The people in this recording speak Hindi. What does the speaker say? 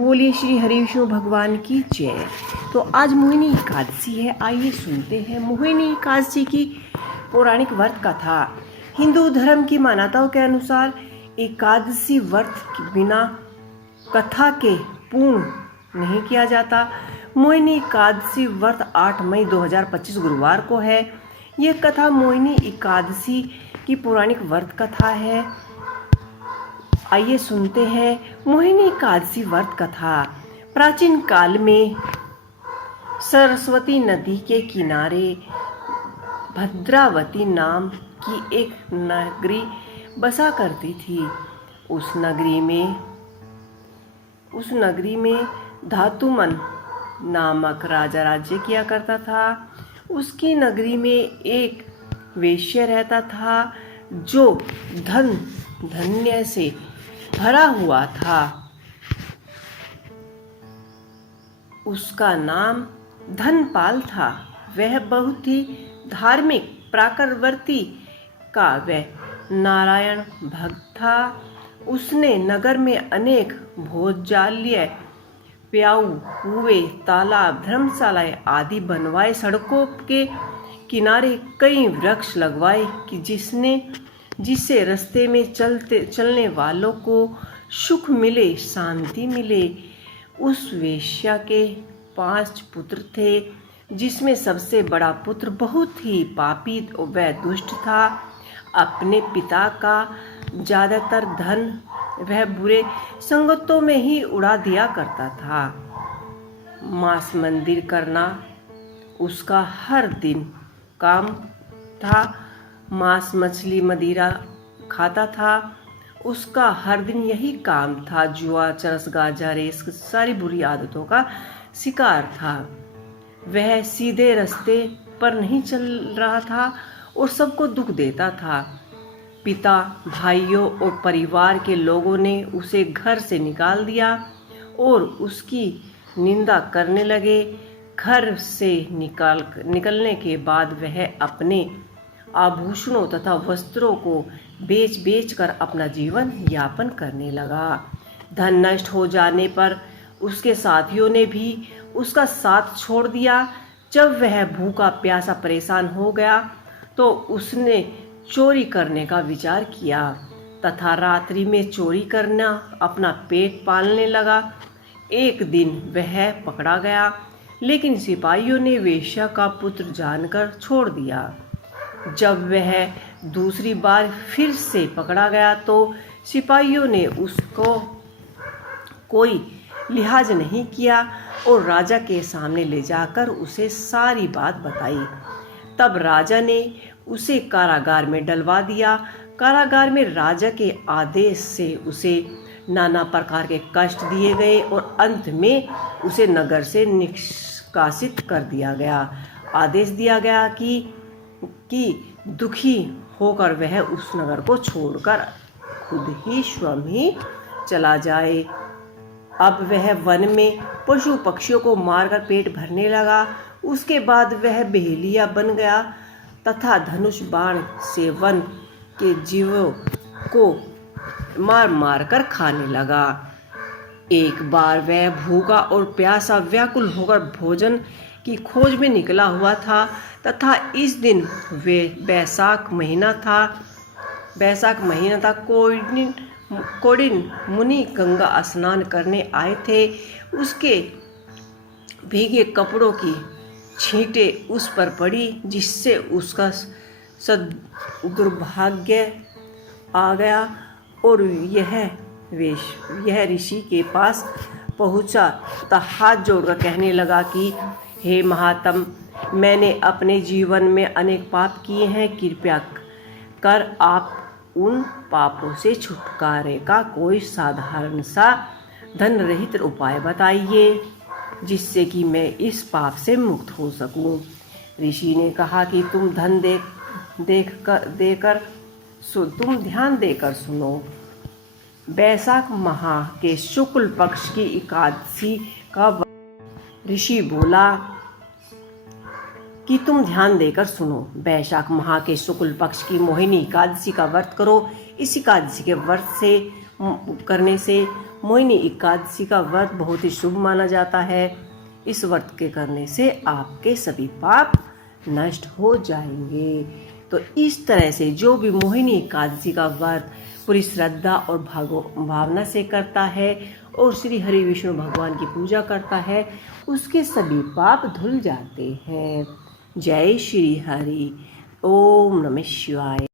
बोलिए श्री हरि विष्णु भगवान की जय। तो आज मोहिनी एकादशी है। आइए सुनते हैं मोहिनी एकादशी की पौराणिक व्रत कथा। हिंदू धर्म की मान्यताओं के अनुसार एकादशी व्रत के बिना कथा के पूर्ण नहीं किया जाता। मोहिनी एकादशी व्रत 8 मई 2025 गुरुवार को है। यह कथा मोहिनी एकादशी की पौराणिक व्रत कथा है। आइए सुनते हैं मोहिनी एकादशी व्रत कथा। प्राचीन काल में सरस्वती नदी के किनारे भद्रावती नाम की एक नगरी बसा करती थी। उस नगरी में धातुमन नामक राजा राज्य किया करता था। उसकी नगरी में एक वेश्या रहता था जो धन्य से भरा हुआ था। उसका नाम धनपाल था। वह बहुत ही धार्मिक प्रकृति का वह नारायण भक्त था। उसने नगर में अनेक भोज्यालय, प्याऊ, कुएं, तालाब, धर्मशालाएं आदि बनवाए। सड़कों के किनारे कई वृक्ष लगवाए कि जिससे रास्ते में चलने वालों को सुख मिले, शांति मिले। उस वेश्या के 5 पुत्र थे, जिसमें सबसे बड़ा पुत्र बहुत ही पापी व दुष्ट था। अपने पिता का ज़्यादातर धन वह बुरे संगतों में ही उड़ा दिया करता था। मांस मंदिर करना उसका हर दिन काम था। मांस, मछली, मदिरा खाता था। उसका हर दिन यही काम था। जुआ, चरस, गांजा, रेस सारी बुरी आदतों का शिकार था। वह सीधे रास्ते पर नहीं चल रहा था और सबको दुख देता था। पिता, भाइयों और परिवार के लोगों ने उसे घर से निकाल दिया और उसकी निंदा करने लगे। घर से निकलने के बाद वह अपने आभूषणों तथा वस्त्रों को बेच कर अपना जीवन यापन करने लगा। धन नष्ट हो जाने पर उसके साथियों ने भी उसका साथ छोड़ दिया। जब वह भूखा प्यासा परेशान हो गया तो उसने चोरी करने का विचार किया तथा रात्रि में चोरी करना अपना पेट पालने लगा। एक दिन वह पकड़ा गया, लेकिन सिपाहियों ने वेश्या का पुत्र जानकर छोड़ दिया। जब वह दूसरी बार फिर से पकड़ा गया तो सिपाहियों ने उसको कोई लिहाज नहीं किया और राजा के सामने ले जाकर उसे सारी बात बताई। तब राजा ने उसे कारागार में डलवा दिया। कारागार में राजा के आदेश से उसे नाना प्रकार के कष्ट दिए गए और अंत में उसे नगर से निष्कासित कर दिया गया। आदेश दिया गया कि दुखी होकर वह उस नगर को छोड़कर खुद ही स्वयं ही चला जाए। अब वह वन में पशु पक्षियों को मारकर पेट भरने लगा। उसके बाद वह बेहलिया बन गया तथा धनुष बाण से वन के जीवों को मार कर खाने लगा। एक बार वह भूखा और प्यासा व्याकुल होकर भोजन की खोज में निकला हुआ था तथा इस दिन वे बैसाख महीना था। कौंडिन्य मुनि गंगा स्नान करने आए थे। उसके भीगे कपड़ों की छींटें उस पर पड़ी, जिससे उसका दुर्भाग्य आ गया और यह ऋषि के पास पहुंचा तथा हाथ जोड़कर कहने लगा कि हे महात्म, मैंने अपने जीवन में अनेक पाप किए हैं। कृपया कर आप उन पापों से छुटकारे का कोई साधारण सा धन रहित उपाय बताइए, जिससे कि मैं इस पाप से मुक्त हो सकूं। ऋषि ने कहा कि तुम ध्यान देकर सुनो। बैसाख माह के शुक्ल पक्ष की एकादशी का ऋषि बोला कि तुम ध्यान देकर सुनो। वैशाख माह के शुक्ल पक्ष की मोहिनी एकादशी का व्रत करो। इस एकादशी के व्रत से करने से मोहिनी एकादशी का व्रत बहुत ही शुभ माना जाता है। इस व्रत के करने से आपके सभी पाप नष्ट हो जाएंगे। तो इस तरह से जो भी मोहिनी एकादशी का व्रत पूरी श्रद्धा और भावना से करता है और श्री हरि विष्णु भगवान की पूजा करता है, उसके सभी पाप धुल जाते हैं। जय श्री हरि। ओम नमः शिवाय।